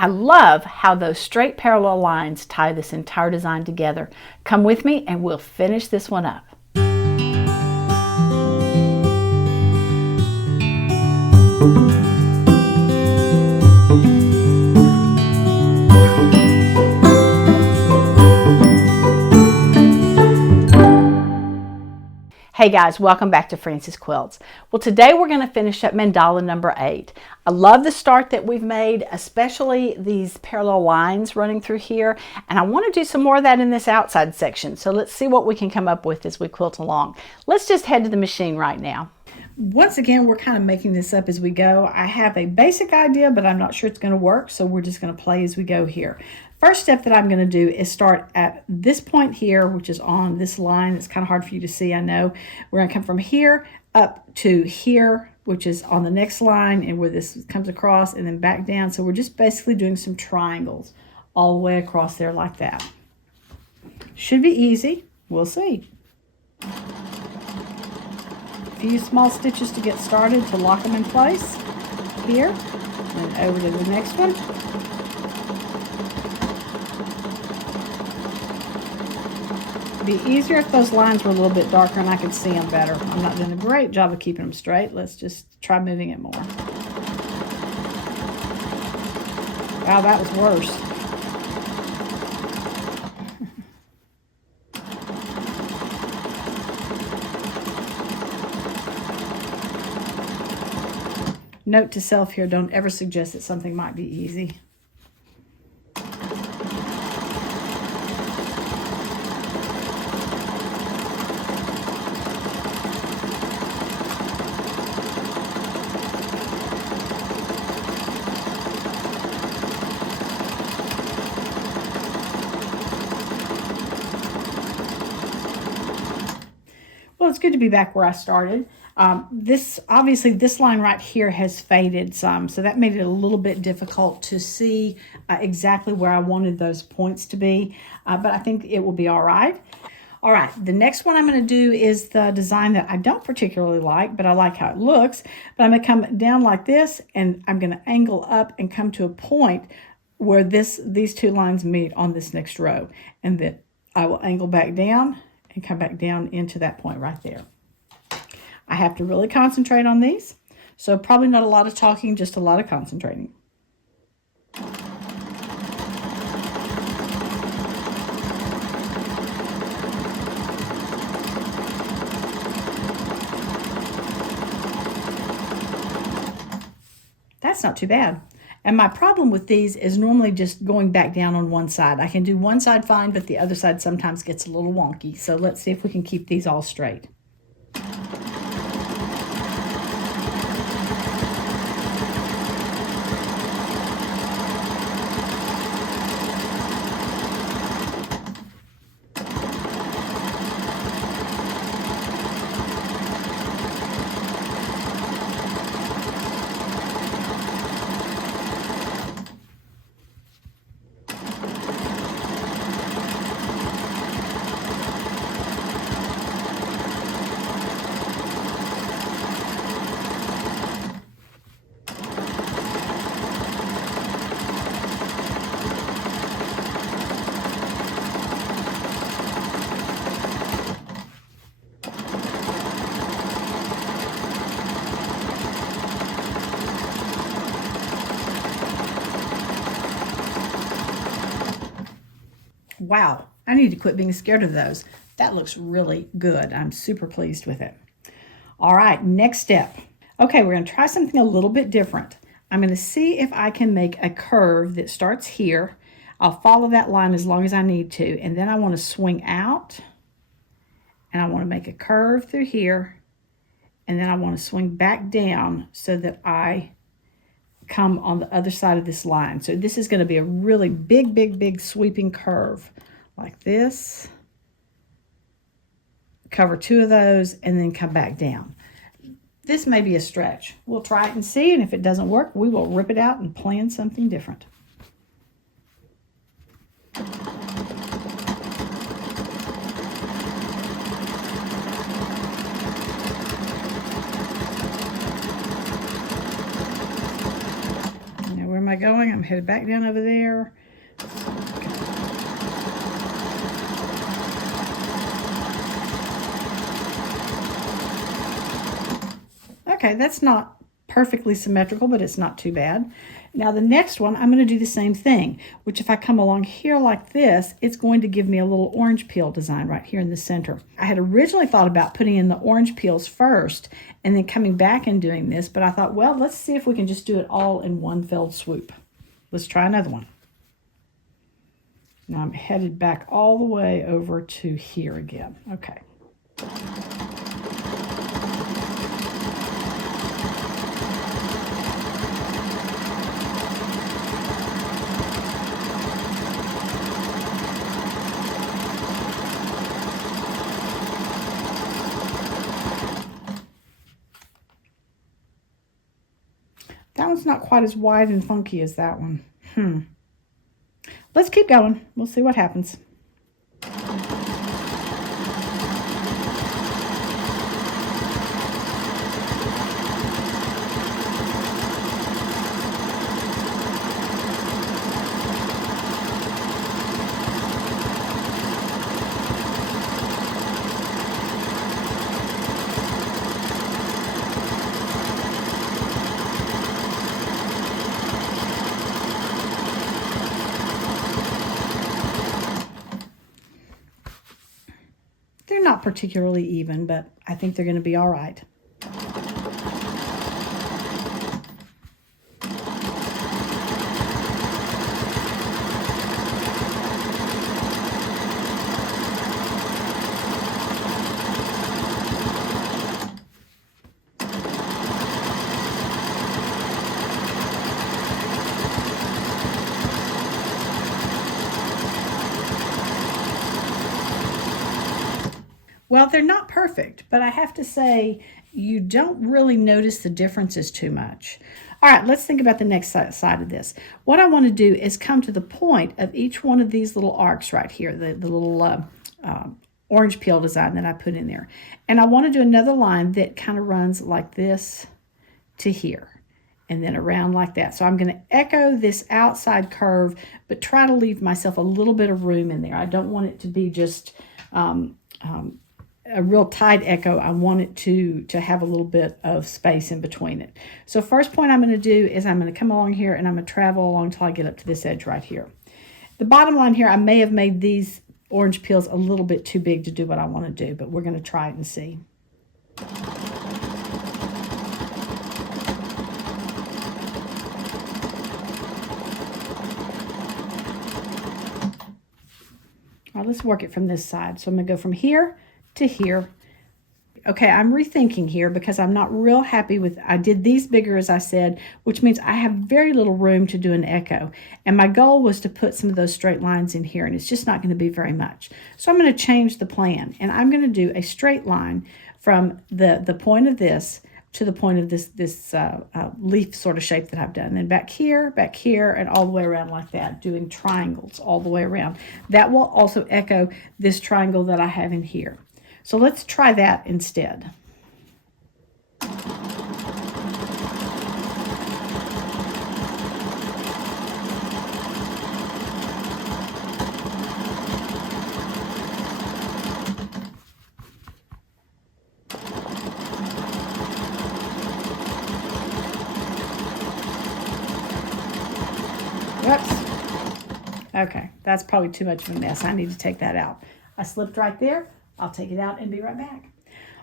I love how those straight parallel lines tie this entire design together. Come with me and we'll finish this one up. Hey guys, welcome back to Frances Quilts. Well, today we're going to finish up mandala number 8. I love the start that we've made, especially these parallel lines running through here, and I want to do some more of that in this outside section. So let's see what we can come up with as we quilt along. Let's just head to the machine right now. Once again, we're kind of making this up as we go. I have a basic idea, but I'm not sure it's going to work, so we're just going to play as we go here. First step that I'm going to do is start at this point here, which is on this line. It's kind of hard for you to see, I know. We're going to come from here up to here, which is on the next line, and where this comes across, and then back down. So we're just basically doing some triangles all the way across there like that. Should be easy. We'll see. A few small stitches to get started to lock them in place here, and over to the next one. It'd be easier if those lines were a little bit darker and I could see them better. I'm not doing a great job of keeping them straight. Let's just try moving it more. Wow, that was worse. Note to self here, don't ever suggest that something might be easy. Well, it's good to be back where I started. Obviously this line right here has faded some, so that made it a little bit difficult to see exactly where I wanted those points to be, but I think it will be all right. All right, the next one I'm going to do is the design that I don't particularly like, but I like how it looks. But I'm going to come down like this, and I'm going to angle up and come to a point where these two lines meet on this next row, and then I will angle back down and come back down into that point right there. I have to really concentrate on these, so probably not a lot of talking, just a lot of concentrating. That's not too bad. And my problem with these is normally just going back down on one side. I can do one side fine, but the other side sometimes gets a little wonky. So let's see if we can keep these all straight. Wow, I need to quit being scared of those. That looks really good. I'm super pleased with it. All right, next step. Okay, we're going to try something a little bit different. I'm going to see if I can make a curve that starts here. I'll follow that line as long as I need to, and then I want to swing out, and I want to make a curve through here, and then I want to swing back down so that I come on the other side of this line. So this is going to be a really big sweeping curve like this. Cover two of those and then come back down. This may be a stretch. We'll try it and see, and if it doesn't work, we will rip it out and plan something different. Where am I going? I'm headed back down over there. Okay, that's not perfectly symmetrical, but it's not too bad. Now the next one, I'm going to do the same thing, which if I come along here like this, it's going to give me a little orange peel design right here in the center. I had originally thought about putting in the orange peels first and then coming back and doing this, but I thought, well, let's see if we can just do it all in one fell swoop. Let's try another one. Now I'm headed back all the way over to here again. Okay. That one's not quite as wide and funky as that one. Let's keep going. We'll see what happens. They're not particularly even, but I think they're going to be all right. Well, they're not perfect, but I have to say you don't really notice the differences too much. All right, let's think about the next side of this. What I want to do is come to the point of each one of these little arcs right here, the little orange peel design that I put in there. And I want to do another line that kind of runs like this to here and then around like that. So I'm going to echo this outside curve, but try to leave myself a little bit of room in there. I don't want it to be just a real tight echo. I want it to have a little bit of space in between it. So first point I'm going to do is I'm going to come along here and I'm going to travel along until I get up to this edge right here. The bottom line here, I may have made these orange peels a little bit too big to do what I want to do, but we're going to try it and see. All right, let's work it from this side. So I'm going to go from here to here. Okay, I'm rethinking here because I'm not real happy with, I did these bigger as I said, which means I have very little room to do an echo. And my goal was to put some of those straight lines in here, and it's just not going to be very much. So I'm going to change the plan, and I'm going to do a straight line from the point of this to the point of this leaf sort of shape that I've done. And then back here, and all the way around like that, doing triangles all the way around. That will also echo this triangle that I have in here. So let's try that instead. Whoops. Okay, that's probably too much of a mess. I need to take that out. I slipped right there. I'll take it out and be right back.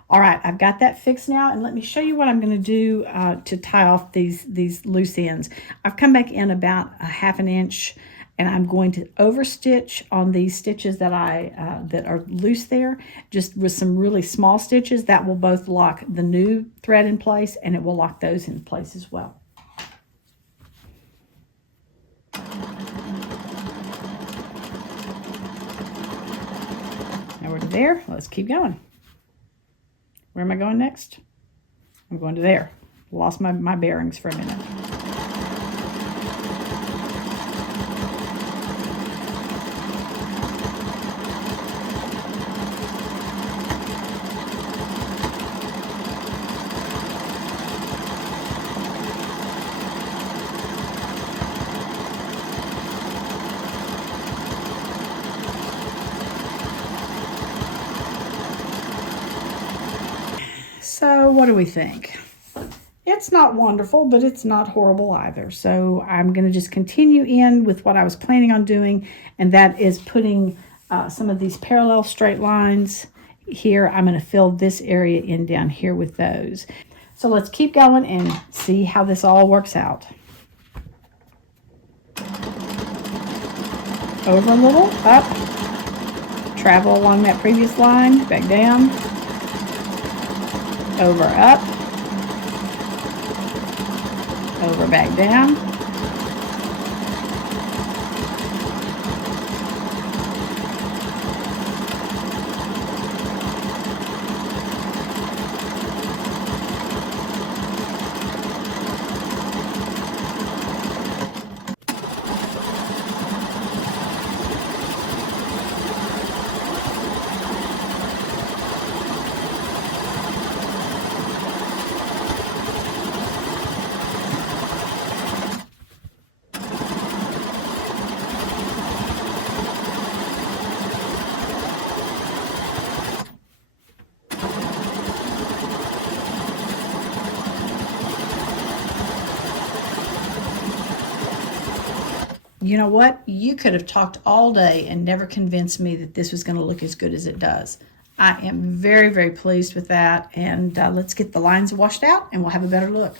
All right, I've got that fixed now, and let me show you what I'm going to do to tie off these loose ends. I've come back in about a ½ inch, and I'm going to overstitch on these stitches that that are loose there, just with some really small stitches. That will both lock the new thread in place, and it will lock those in place as well. Now we're to there. Let's keep going. Where am I going next? I'm going to there. Lost my bearings for a minute. So what do we think? It's not wonderful, but it's not horrible either. So I'm going to just continue in with what I was planning on doing, and that is putting some of these parallel straight lines here. I'm going to fill this area in down here with those. So let's keep going and see how this all works out. Over a little, up, travel along that previous line, back down, over, up, over, back down, You know what? You could have talked all day and never convinced me that this was going to look as good as it does. I am very, very pleased with that. And let's get the lines washed out and we'll have a better look.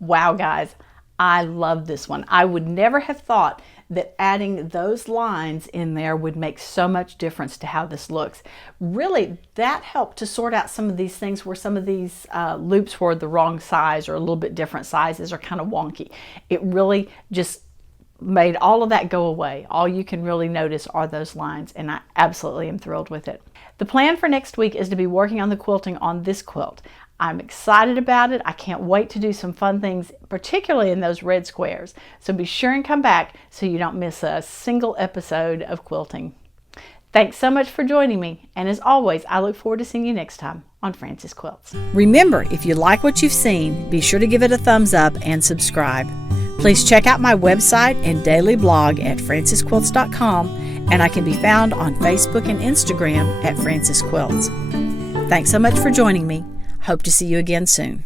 Wow, guys. I love this one. I would never have thought that adding those lines in there would make so much difference to how this looks. Really, that helped to sort out some of these things where some of these loops were the wrong size or a little bit different sizes or kind of wonky. It really just made all of that go away. All you can really notice are those lines, and I absolutely am thrilled with it. The plan for next week is to be working on the quilting on this quilt. I'm excited about it. I can't wait to do some fun things, particularly in those red squares. So be sure and come back so you don't miss a single episode of quilting. Thanks so much for joining me, and as always, I look forward to seeing you next time on Frances Quilts. Remember, if you like what you've seen, be sure to give it a thumbs up and subscribe. Please check out my website and daily blog at francesquilts.com, and I can be found on Facebook and Instagram at Frances Quilts. Thanks so much for joining me. Hope to see you again soon.